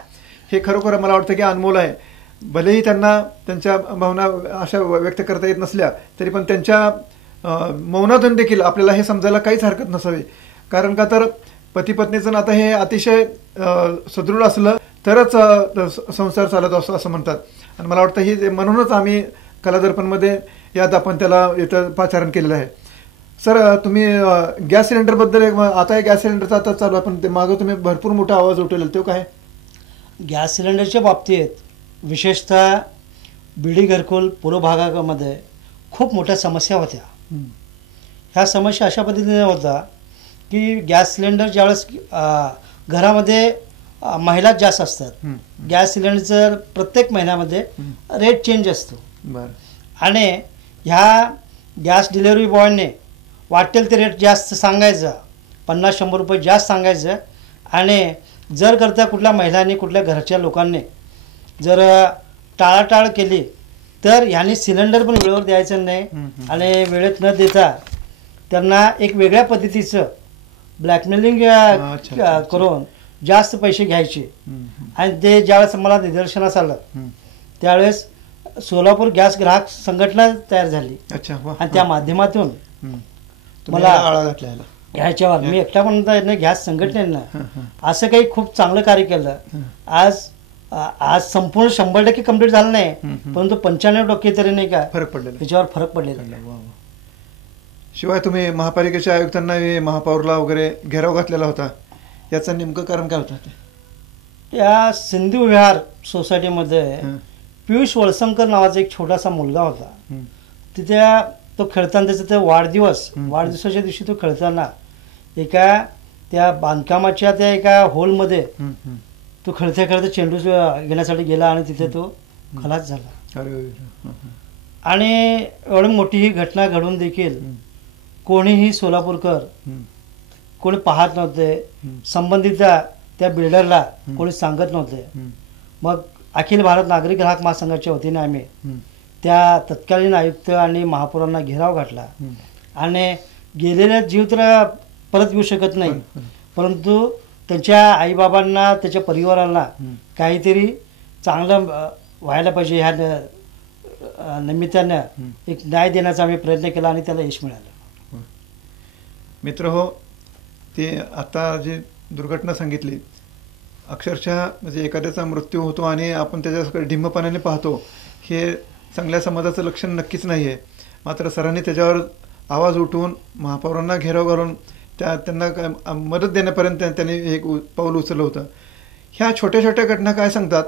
हे खरोखर मला वाटतं की अनमोल आहे. भलेही त्यांना त्यांच्या भावना अशा व्यक्त करता येत नसल्या तरी पण त्यांच्या मौनातून देखील आपल्याला हे समजायला काहीच हरकत नसावी. कारण का तर पती पत्नीचं नातं हे अतिशय सुदृढ असलं तरच संसार चालत असतो असं म्हणतात. आणि मला वाटतं ही म्हणूनच आम्ही कलादर्पणमध्ये यात आपण त्याला इथं पाचारण केलेलं आहे. सर, तुम्ही गॅस सिलेंडरबद्दल आता गॅस सिलेंडरचा आता चालू आहे, पण ते मागं तुम्ही भरपूर मोठा आवाज उठवलेला, तो काय? गॅस सिलेंडरच्या बाबतीत विशेषतः बीडी घरकुल पूर्व भागामध्ये खूप मोठ्या समस्या होत्या. ह्या समस्या अशा पद्धतीने होत्या की गॅस सिलेंडर ज्यावेळेस घरामध्ये महिला जास्त असतात, गॅस सिलेंडरचं प्रत्येक महिन्यामध्ये रेट चेंज असतो. आणि ह्या गॅस डिलिव्हरी बॉयने वाटेल ते रेट जास्त सांगायचं, 50-100 रुपये जास्त सांगायचं. आणि जर करता कुठल्या महिलांनी कुठल्या घरच्या लोकांनी जर टाळाटाळ केली तर ह्यांनी सिलेंडर पण वेळेवर द्यायचं नाही आणि वेळेत न देता त्यांना एक वेगळ्या पद्धतीचं ब्लॅकमेलिंग करून जास्त पैसे घ्यायचे. आणि ते ज्यावेळेस मला निदर्शनास आलं त्यावेळेस सोलापूर गॅस ग्राहक संघटना तयार झाली आणि त्या माध्यमातून मला ह्याच्यावर मी एकटा म्हणता गॅस संघटनेनं असं काही खूप चांगलं कार्य केलं. आज संपूर्ण 100% कंप्लीट झालं नाही, परंतु 95% तरी नाही का फरक पडलेला, त्याच्यावर फरक पडलेला. शिवाय तुम्ही महापालिकेच्या आयुक्तांना महापौरला वगैरे घेराव घातलेला होता, याचं नेमकं कारण काय होतं? त्या सिंधू विहार सोसायटीमध्ये पियुष वळसंकर नावाचा एक छोटासा मुलगा होता. तिथे तो खेळताना त्याचा वाढदिवसाच्या दिवशी तो खेळताना एका त्या बांधकामाच्या त्या एका होलमध्ये तो खेळता चेंडू घेण्यासाठी गेला आणि तिथे तो खलास झाला. आणि एवढी मोठी ही घटना घडून देखील कोणीही सोलापूरकर कोणी पाहत नव्हते, संबंधित त्या बिल्डरला कोणी सांगत नव्हते. मग अखिल भारत नागरी ग्राहक महासंघाच्या वतीने आम्ही त्या तत्कालीन आयुक्त आणि महापौरांना घेराव घातला. आणि गेलेला जीव तर परत येऊ शकत नाही, परंतु त्यांच्या आईबाबांना त्याच्या परिवाराला काहीतरी चांगलं व्हायला पाहिजे ह्या निमित्तानं एक न्याय देण्याचा आम्ही प्रयत्न केला आणि त्याला यश मिळालं. मित्र हो, ते आता जी दुर्घटना सांगितली, अक्षरशः म्हणजे एखाद्याचा मृत्यू होतो आणि आपण त्याच्याकडे ढिम्मपणाने पाहतो, हे चांगल्या समाजाचं लक्षण नक्कीच नाही आहे. मात्र सरांनी त्याच्यावर आवाज उठवून महापौरांना घेराव घालून त्यांना मदत देण्यापर्यंत त्यांनी एक पाऊल उचललं होतं. ह्या छोट्या छोट्या घटना काय सांगतात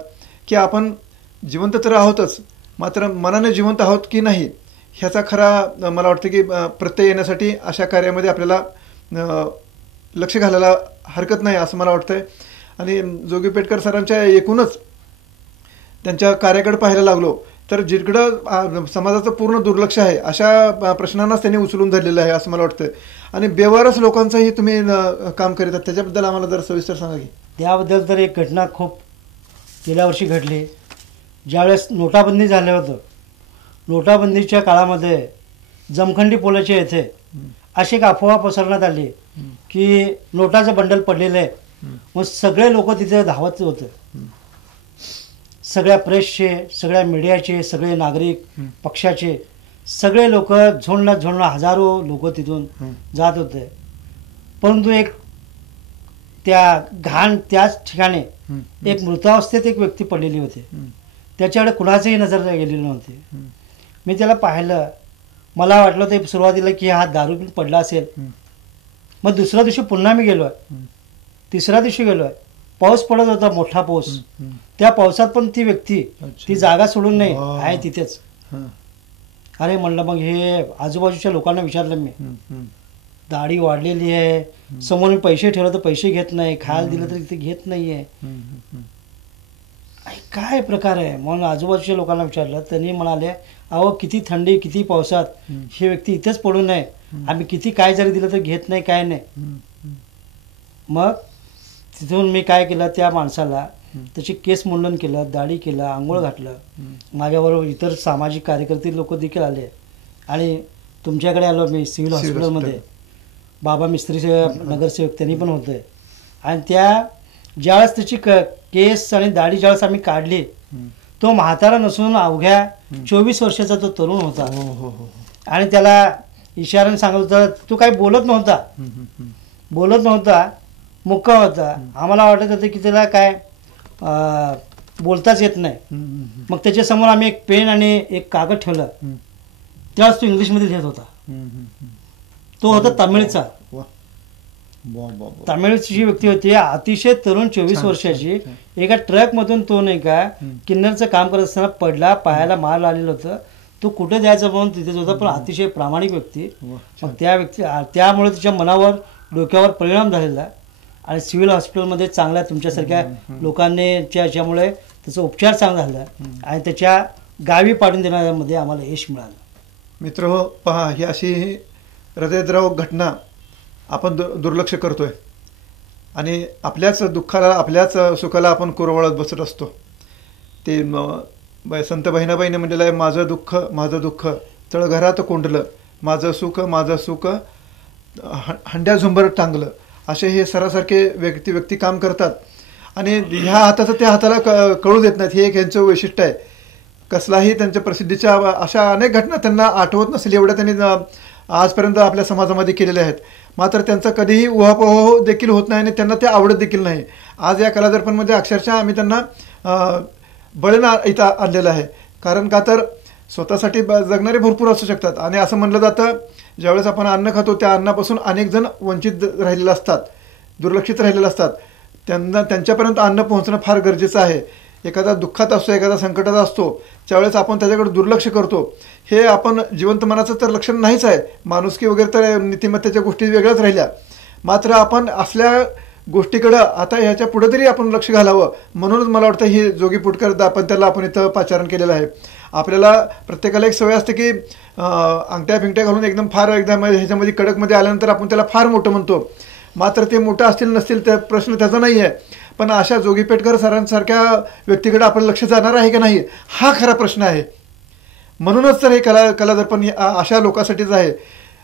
की आपण जिवंत तर आहोतच, मात्र मनाने जिवंत आहोत की नाही ह्याचा खरा मला वाटतं की प्रत्यय येण्यासाठी अशा कार्यामध्ये आपल्याला लक्ष घालायला हरकत नाही असं मला वाटतंय. आणि जोगी पेटकर सरांच्या एकूणच त्यांच्या कार्याकडे पाहायला लागलो तर जिकडं समाजाचं पूर्ण दुर्लक्ष आहे अशा प्रश्नांनाच त्यांनी उचलून धरलेलं आहे असं मला वाटतं. आणि बेवारस लोकांचंही तुम्ही काम करीत आहात, त्याच्याबद्दल आम्हाला जर सविस्तर सांगा की. त्याबद्दल तर एक घटना खूप गेल्या वर्षी घडली. ज्यावेळेस नोटाबंदी झालं होतं, नोटाबंदीच्या काळामध्ये जमखंडी पोलाच्या येथे अशी एक अफवा पसरण्यात आली की नोटाचं बंडल पडलेलं आहे. मग सगळे लोक तिथे धावत होते, सगळ्या प्रेसचे, सगळ्या मीडियाचे, सगळे नागरिक पक्षाचे सगळे लोक झोंडला हजारो लोक तिथून जात होते. परंतु एक त्या घाण त्याच ठिकाणी एक मृतावस्थेत एक व्यक्ती पडलेली होती, त्याच्याकडे कुणाचीही नजर गेलेली नव्हती. मी त्याला पाहिलं, मला वाटलं ते सुरुवातीला की हा दारू पिऊन पडला असेल. मग दुसऱ्या दिवशी पुन्हा मी गेलो आहे, तिसऱ्या दिवशी गेलो आहे, पाऊस पडत होता, मोठा पाऊस. त्या पावसात पण ती व्यक्ती ती जागा सोडून नाही आहे तिथेच. अरे म्हणलं, मग हे आजूबाजूच्या लोकांना विचारलं मी, दाढी वाढलेली आहे, समोर मी पैसे ठेवलं तर पैसे घेत नाही, खायला दिलं तर ते घेत नाहीये, काय प्रकार आहे. म्हणून आजूबाजूच्या लोकांना विचारलं, त्यांनी म्हणाले, अहो किती थंडी किती पावसात ही व्यक्ती इथेच पडू नये, आम्ही किती काय जरी दिलं तर घेत नाही, काय नाही. मग तिथून मी काय केलं, त्या माणसाला त्याची केस मुंडन केलं, दाढी केलं, आंघोळ घातलं. माझ्याबरोबर इतर सामाजिक कार्यकर्ते लोक देखील आले आणि तुमच्याकडे आलो मी सिव्हिल हॉस्पिटलमध्ये. बाबा मिस्त्री नगरसेवक त्यांनी पण होते. आणि त्या ज्यावेळेस त्याची केस आणि दाढी ज्यावेळेस आम्ही काढली, तो म्हातारा नसून अवघ्या 24 वर्षाचा तो तरुण होता. आणि त्याला इशाऱ्याने सांगत होता, तू काही बोलत नव्हता, मुक्का होता. आम्हाला वाटत होतं की त्याला काय बोलताच येत नाही. मग त्याच्यासमोर आम्ही एक पेन आणि एक कागद ठेवलं, त्यावेळेस तो इंग्लिशमध्ये लिहित होता. तो होता तामिळचा. तामिळची व्यक्ती होती, अतिशय तरुण 24 वर्षाची. एका ट्रक मधून तो नाही का किन्नरचं काम करत असताना पडला, पायाला मार लागलेलं होतं. तो कुठे जायचं म्हणून तिथेच होता, पण अतिशय प्रामाणिक व्यक्ती. मग त्यामुळे तिच्या मनावर डोक्यावर परिणाम झालेला आणि सिव्हिल हॉस्पिटलमध्ये चांगल्या तुमच्यासारख्या लोकांनी ज्यामुळे त्याचा उपचार चांगला झाला आणि त्याच्या गावी पाठवून देण्यामध्ये आम्हाला यश मिळालं. मित्र हो, पहा, ही अशी हृदयद्रावक घटना आपण दुर्लक्ष करतोय आणि आपल्याच दुःखाला आपल्याच सुखाला आपण कुरवळत बसत असतो. ते संत बहिणाबाईने म्हणलेलं आहे, माझं दुःख तळघरात कोंडलं, माझं सुख हंड्या झुंबर टांगलं. असे हे सरासारखे व्यक्ती काम करतात आणि ह्या हाताचं त्या हाताला कळू देत नाहीत. हे एक यांचं वैशिष्ट्य आहे. कसलाही त्यांच्या प्रसिद्धीच्या अशा अनेक घटना त्यांना आठवत नसेल एवढ्या त्यांनी आजपर्यंत आपल्या समाजामध्ये केलेल्या आहेत. मात्र त्यांचा कधीही उहापोह देखील होत नाही आणि त्यांना ते आवडत देखील नाही. आज या कलादर्पणमध्ये अक्षरशः आम्ही त्यांना बळीनं इथं आणलेलं आहे. कारण का तर स्वतःसाठी जगणारे भरपूर असू शकतात आणि असं म्हणलं जातं, ज्यावेळेस आपण अन्न खातो त्या अन्नापासून अनेक जण वंचित राहिलेले असतात, दुर्लक्षित राहिलेले असतात. त्यांच्यापर्यंत अन्न पोहोचणं फार गरजेचं आहे. एखादा दुःखात असतो, एखादा संकटात असतो, त्यावेळेस आपण त्याच्याकडे दुर्लक्ष करतो. हे आपण जिवंत मनाचं तर लक्षण नाहीच आहे. माणुसकी वगैरे तर नीतिमत्तेच्या गोष्टी वेगळ्याच राहिल्या. मात्र आपण असल्या गोष्टीकडं आता ह्याच्या पुढे तरी आपण लक्ष घालावं. म्हणूनच मला वाटतं ही जोगी पुटकर आपण इथं पाचारण केलेलं आहे. आपल्याला प्रत्येकाला एक सवय असते की अंगठ्या फिंगट्या घालून एकदम ह्याच्यामध्ये कडकमध्ये आल्यानंतर आपण त्याला फार मोठं म्हणतो. मात्र ते मोठं असतील नसतील त्या प्रश्न त्याचा नाही आहे. पण अशा जोगी पेटकर सरांसारख्या व्यक्तीकडे आपलं लक्ष जाणार आहे की नाही, हा खरा प्रश्न आहे. म्हणूनच तर हे कलादर्पण अशा लोकांसाठीच आहे.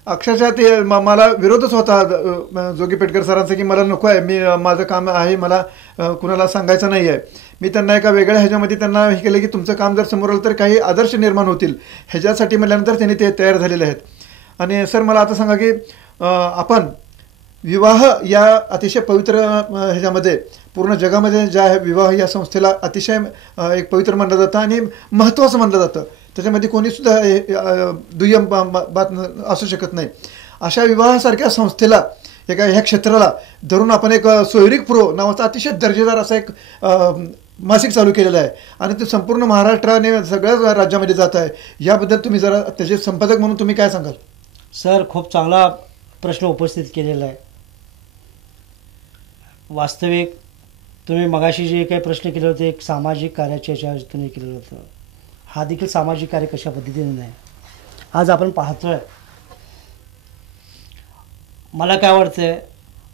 अक्षरशः ते मला विरोधच होता जोगी पेटकर सरांचा की मला नको आहे, माझं काम आहे, मला कुणाला सांगायचं नाही आहे. मी त्यांना एका वेगळ्या ह्याच्यामध्ये त्यांना हे केलं की तुमचं काम जर समोर आलं तर काही आदर्श निर्माण होतील, ह्याच्यासाठी म्हटल्यानंतर त्यांनी ते तयार झालेले आहेत. आणि सर मला आता सांगा की आपण विवाह या अतिशय पवित्र ह्याच्यामध्ये पूर्ण जगामध्ये ज्या विवाह या संस्थेला अतिशय एक पवित्र मानलं जातं आणि महत्त्वाचं मानलं जातं. त्याच्यामध्ये कोणीसुद्धा दुय्यम बात असू शकत नाही. अशा विवाहासारख्या संस्थेला ह्या क्षेत्राला धरून आपण एक सोयरीक प्रो नावाचा अतिशय दर्जेदार असा एक मासिक चालू केलेलं आहे आणि ते संपूर्ण महाराष्ट्राने सगळ्या राज्यामध्ये जात आहे. याबद्दल तुम्ही जरा त्याचे संपादक म्हणून तुम्ही काय सांगाल? सर, खूप चांगला प्रश्न उपस्थित केलेला आहे. वास्तविक तुम्ही मगाशी जे काही प्रश्न केले होते एक सामाजिक कार्याच्या याच्यावर तुम्ही केलेलं होतं, हा देखील सामाजिक कार्य कशा पद्धतीने नाही आज आपण पाहतोय. मला काय वाटतंय,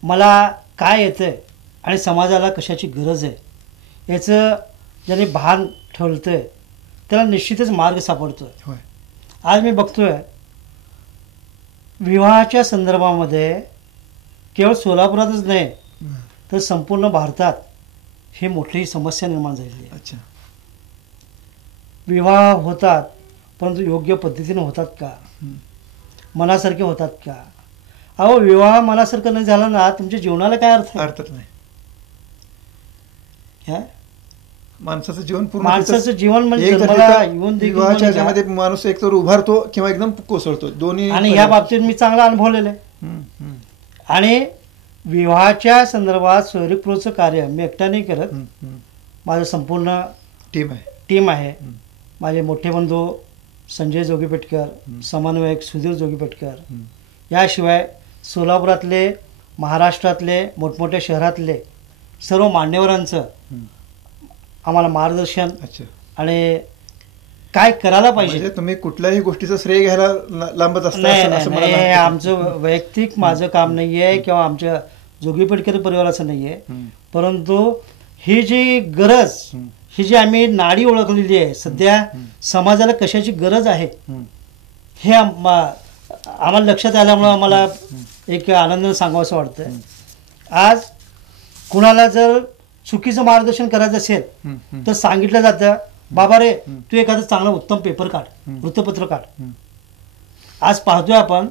मला काय येतंय आणि समाजाला कशाची गरज आहे याचं ज्याने भान ठेवतंय त्याला निश्चितच मार्ग सापडतोय. आज मी बघतोय विवाहाच्या संदर्भामध्ये केवळ सोलापुरातच नाही तर संपूर्ण भारतात ही मोठी समस्या निर्माण झालेली आहे. विवाह होतात परंतु योग्य पद्धतीने होतात का, मनासारखे होतात का? अहो, विवाह मनासारखं नाही झाला ना तुमच्या जीवनाला काय अर्थ नाही. माणसाचं जीवन पूर्ण माणसाचं जीवन म्हणजे एक तर जन्माला तिथं येऊन देखील विवाहाच्या म्हणजे ह्याच्यामध्ये माणूस एक तर उभारतो किंवा एकदम कोसळतो, दोन्ही. आणि ह्या बाबतीत मी चांगला अनुभवलेलं आहे. हम्म, हम्म, आणि विवाहाच्या संदर्भात सोयरीक प्रोचं कार्य मी एकटा नाही करत. हम्म, हम्म. माझं संपूर्ण टीम आहे. टीम आहे. माझे मोठे बंधू संजय जोगीपेटकर, समन्वयक सुधीर जोगीपेटकर, याशिवाय सोलापुरातले, महाराष्ट्रातले, मोठमोठ्या शहरातले सर्व मान्यवरांचं आम्हाला मार्गदर्शन अच्छा. आणि काय करायला पाहिजे. म्हणजे तुम्ही कुठल्याही गोष्टीचं श्रेय घ्यायला लांबत असता असं मला नाही, म्हणायचं. आमचं वैयक्तिक माझं काम नाही आहे किंवा आमच्या जोगीपेटकर परिवाराचं नाही आहे. परंतु ही जी गरज, ही जी आम्ही नाडी ओळखलेली आहे सध्या, समाजाला कशाची गरज आहे हे आम्हाला लक्षात आल्यामुळं आम्हाला एक आनंदाने सांगावं वाटतं. आज कुणाला जर चुकीचं मार्गदर्शन करायचं असेल तर सांगितलं जातं, बाबा रे तू एखादं चांगलं उत्तम पेपर काढ, वृत्तपत्र काढ. आज पाहतोय आपण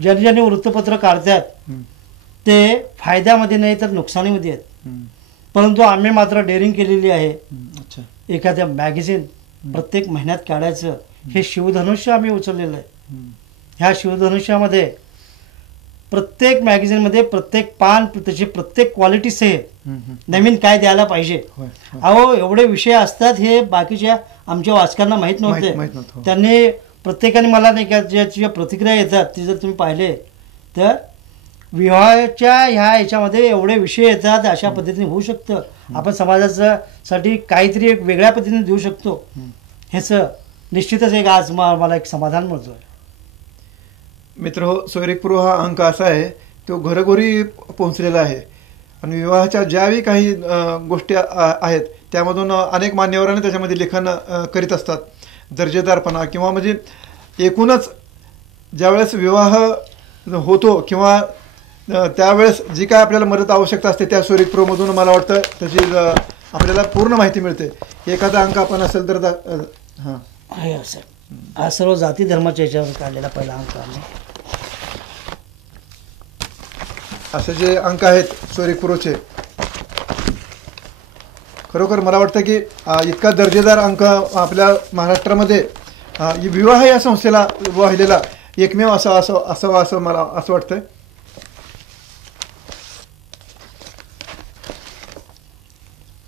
ज्यांनी वृत्तपत्र काढतात ते फायद्यामध्ये नाही तर नुकसानीमध्ये आहेत. परंतु आम्ही मात्र डेअरिंग केलेली आहे. एखाद्या मॅगझिन प्रत्येक महिन्यात काढायचं हे शिवधनुष्य आम्ही उचललेलं आहे. ह्या शिवधनुष्यामध्ये प्रत्येक मॅगझिनमध्ये प्रत्येक पान त्याची प्रत्येक क्वालिटीच आहे, नवीन काय द्यायला पाहिजे. अहो एवढे विषय असतात हे बाकीच्या आमच्या वाचकांना माहीत नव्हते. त्यांनी प्रत्येकाने मला नाही का ज्या प्रतिक्रिया येतात ते जर तुम्ही पाहिले तर विवाहाच्या ह्या याच्यामध्ये एवढे विषय येतात, अशा पद्धतीने होऊ शकतं, आपण समाजासाठी काहीतरी एक वेगळ्या पद्धतीने देऊ शकतो, ह्याचं निश्चितच एक आज मला एक समाधान मिळतोय. मित्र हो, सोयरीकपूर्व हा अंक असा आहे तो घरोघरी पोहोचलेला आहे. आणि विवाहाच्या ज्याही काही गोष्टी आहेत त्यामधून अनेक मान्यवरांनी त्याच्यामध्ये लेखन करीत असतात. दर्जेदारपणा किंवा म्हणजे एकूणच ज्यावेळेस विवाह होतो किंवा त्यावेळेस जी काय आपल्याला मदत आवश्यकता असते त्या सोयरीकपूर्वमधून मला वाटतं त्याची आपल्याला पूर्ण माहिती मिळते. एखादा अंक आपण असेल तर हां आहे सर, हा सर्व जाती धर्माच्या याच्यावर काढलेला पहिला अंक आहे. असे जे अंक आहेत सोयरीकपूर्वचे, खरोखर मला वाटतं की इतका दर्जेदार अंक आपल्या महाराष्ट्रामध्ये विवाह या संस्थेला वाहिलेला एकमेव असं मला असं वाटतंय.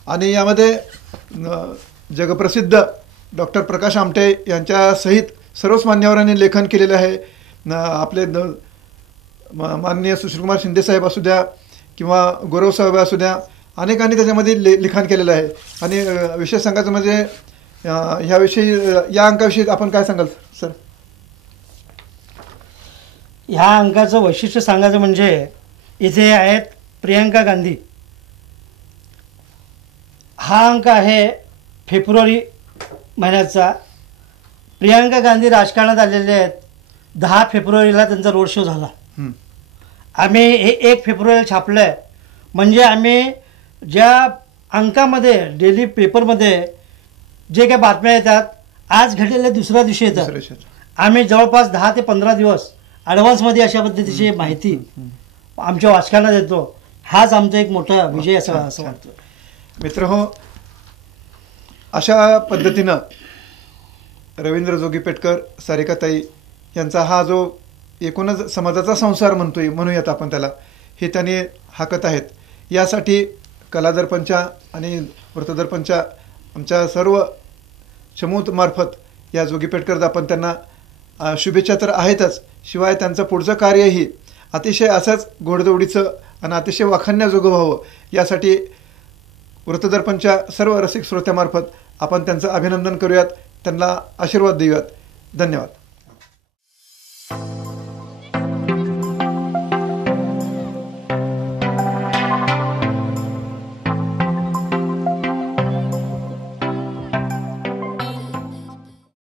आणि यामध्ये जगप्रसिद्ध डॉक्टर प्रकाश आमटे यांच्यासहित सर्वच मान्यवरांनी लेखन केलेलं आहे. आपले माननीय सुशीलकुमार शिंदेसाहेब असू द्या किंवा गौरव साहेब असू द्या, अनेकांनी त्याच्यामध्ये लिखाण केलेलं आहे. आणि विशेष सांगायचं म्हणजे ह्याविषयी, या अंकाविषयी आपण काय सांगाल सर? ह्या अंकाचं वैशिष्ट्य सांगायचं म्हणजे इथे आहेत प्रियंका गांधी. हा अंक आहे फेब्रुवारी महिन्याचा. प्रियंका गांधी राजकारणात आलेले आहेत. 10 फेब्रुवारीला त्यांचा रोड शो झाला. आम्ही हे 1 फेब्रुवारीला छापलं आहे. म्हणजे आम्ही ज्या अंकामध्ये डेली पेपरमध्ये जे काही बातम्या येतात आज घडलेल्या दुसऱ्या दिवशी येतात. आम्ही जवळपास 10 ते 15 दिवस ॲडव्हान्समध्ये अशा पद्धतीची माहिती आमच्या वाचकांना देतो. हाच आमचा एक मोठा विजय असं वाटतं. मित्र हो, अशा पद्धतीनं रवींद्र जोगीपेटकर, सारिकाताई यांचा हा जो एकूणच समाजाचा संसार म्हणूयात आपण त्याला, हे त्यांनी हाकत आहेत. यासाठी कलादर्पणच्या आणि वृत्तदर्पणच्या आमच्या सर्व चमूमार्फत या जोगीपेटकर आपण त्यांना शुभेच्छा तर आहेतच, शिवाय त्यांचं पुढचं कार्यही अतिशय असंच गोडदोडीचं आणि अतिशय वाखाणण्याजोगं व्हावं यासाठी वृत्तदर्पणच्या सर्व रसिक श्रोत्यामार्फत आपण त्यांचं अभिनंदन करूयात, त्यांना आशीर्वाद देऊयात. धन्यवाद.